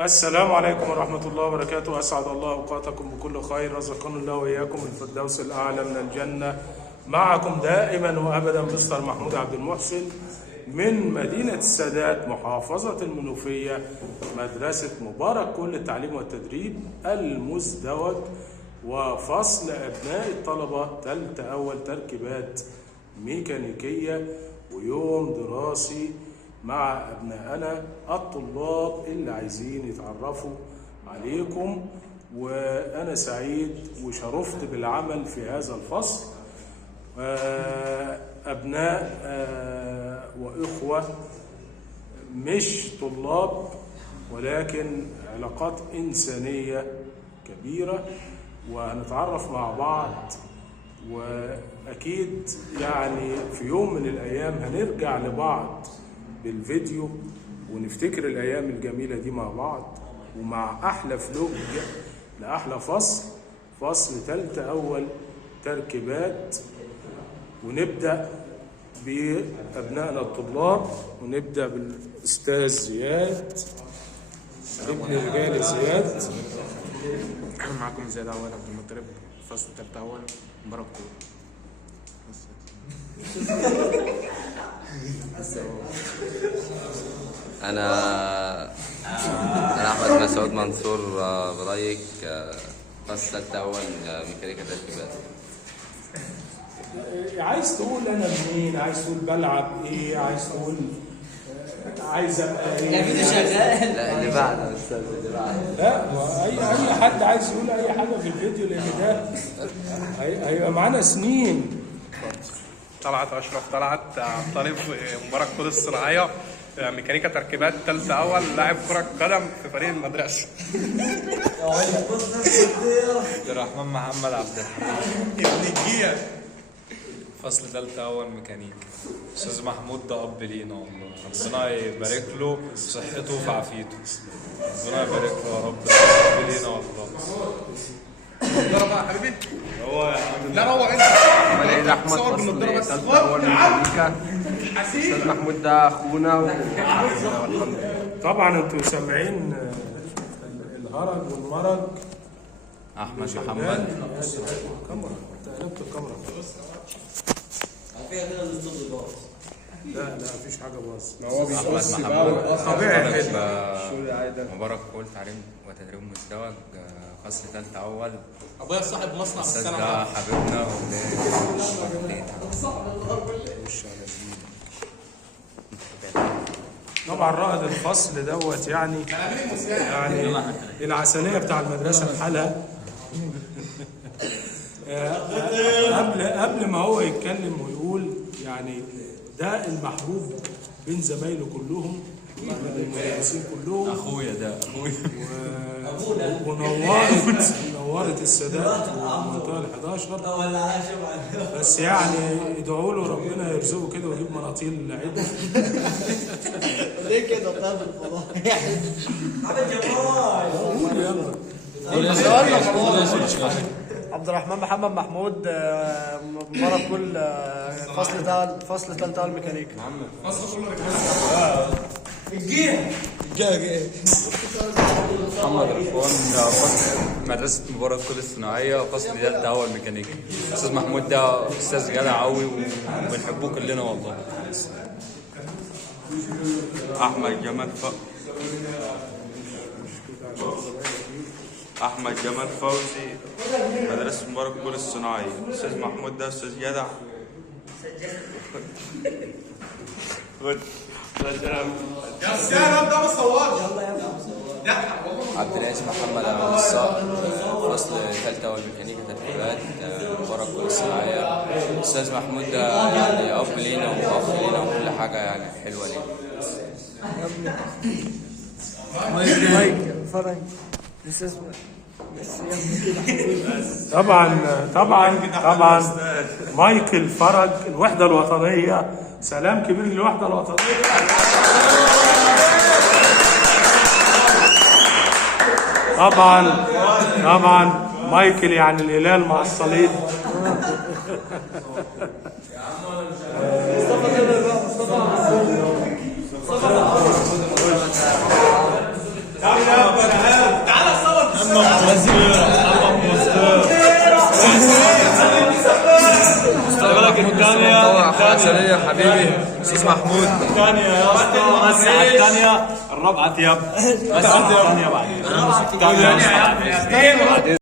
السلام عليكم ورحمة الله وبركاته. أسعد الله أوقاتكم بكل خير، رزقنا الله وإياكم الفردوس الأعلى من الجنة. معكم دائما وأبدا مستر محمود عبد المحسن من مدينة السادات، محافظة المنوفية، مدرسة مبارك كل التعليم والتدريب المزدوج، وفصل أبناء الطلبة تالتة أول تركيبات ميكانيكية، ويوم دراسي مع أبنائنا الطلاب اللي عايزين يتعرفوا عليكم. وأنا سعيد وشرفت بالعمل في هذا الفصل. أبناء وإخوة مش طلاب، ولكن علاقات إنسانية كبيرة، وهنتعرف مع بعض. وأكيد يعني في يوم من الأيام هنرجع لبعض بالفيديو ونفتكر الأيام الجميلة دي مع بعض، ومع أحلى فلوج لأحلى فصل تالتة أول تركيبات. ونبدأ بأبنائنا الطلاب، ونبدأ بالأستاذ زياد ابن الرجال. زياد معكم زياد عواد عبد المطلب، فصل تالتة أول، مبارك كول. أنا أحمد مسعود منصور برايك، فصل تالتة أول ميكانيكا تركيبات. عايز تقول أنا منين؟ عايز تقول بلعب إيه؟ عايز تقول عايز أبقى إيه؟ الفيديو شغال. لا اللي بعده يا أستاذ، اللي بعده. لا، أي حد عايز يقول أي حاجة في الفيديو، لأن ده هيبقى معانا سنين. طلعت أشرف، طلعت طالب مبارك كول الصناعية، ميكانيكا تركيبات تالتة أول، لاعب كرة قدم في فريق المدرسة. عبد الرحمن محمد عبد الحميد، ابن الجيل، فصل تالتة أول ميكانيكا. أستاذ محمود ده أب لينا والله، ربنا يبارك له في صحته وفي عافيته، ربنا يبارك له يا رب، أب لينا والله. النضارة بقى يا حبيبي. هو يا عم لا روق أنت. وليد أحمد فصل تالتة أول ميكانيكا. أستاذ محمود ده أخونا طبعا انتوا سامعين الهرج والمرج. أحمد محمد. الكاميرا، انت قلبت الكاميرا. لا مفيش حاجه باظ. هو بيقص بقى طبيعي كده. مبارك كول تعليم وتدريب مزدوج، فصل تالتة أول. أبويا صاحب مصنع الأستاذ بالسنة. ده حبيبنا طبعا رائد الفصل دوت يعني العسليه بتاع المدرسه بحالها. قبل ما هو يتكلم ويقول، يعني ده المحبوب بين زمايله كلهم، المدرسين كلهم. أخويا ده أخويا. ونورت السادات ومنطقه ال11. بس يعني ادعوا له ربنا يرزقه كده ويجيب مناطيل عدة. ليه كده؟ طيب والله عبد يلا. عبد الرحمن محمد محمود، مبارك كل فصل تالتة الميكانيكا. محمد رفوان، فصل مدرسة مبارك كل الصناعية، فصل تالتة أول ميكانيكا. أستاذ محمود ده أستاذ جدع أوي وبنحبوه كلنا والله. أحمد جمال فوزي، مدرسة مبارك كول الصناعية. أستاذ محمود ده أستاذ جدع. يا سلام، ده ما صورش. عبد العزيز محمد عبد الصقر، فصل تالتة أول ميكانيكا تركيبات، مبارك كول الصناعية. أستاذ محمود ده يعني أب لينا وأخ لينا وكل حاجة يعني حلوة لينا. مايك فرنج. طبعا مايكل فرج، الوحدة الوطنية. سلام كبير للوحدة الوطنية. طبعا مايكل يعني الهلال مع الصليب. عسلية حبيبي استاذ محمود. الثانية يا اسطى، بس على الثانية الرابعة ثياب، بس على الثانية بعدين.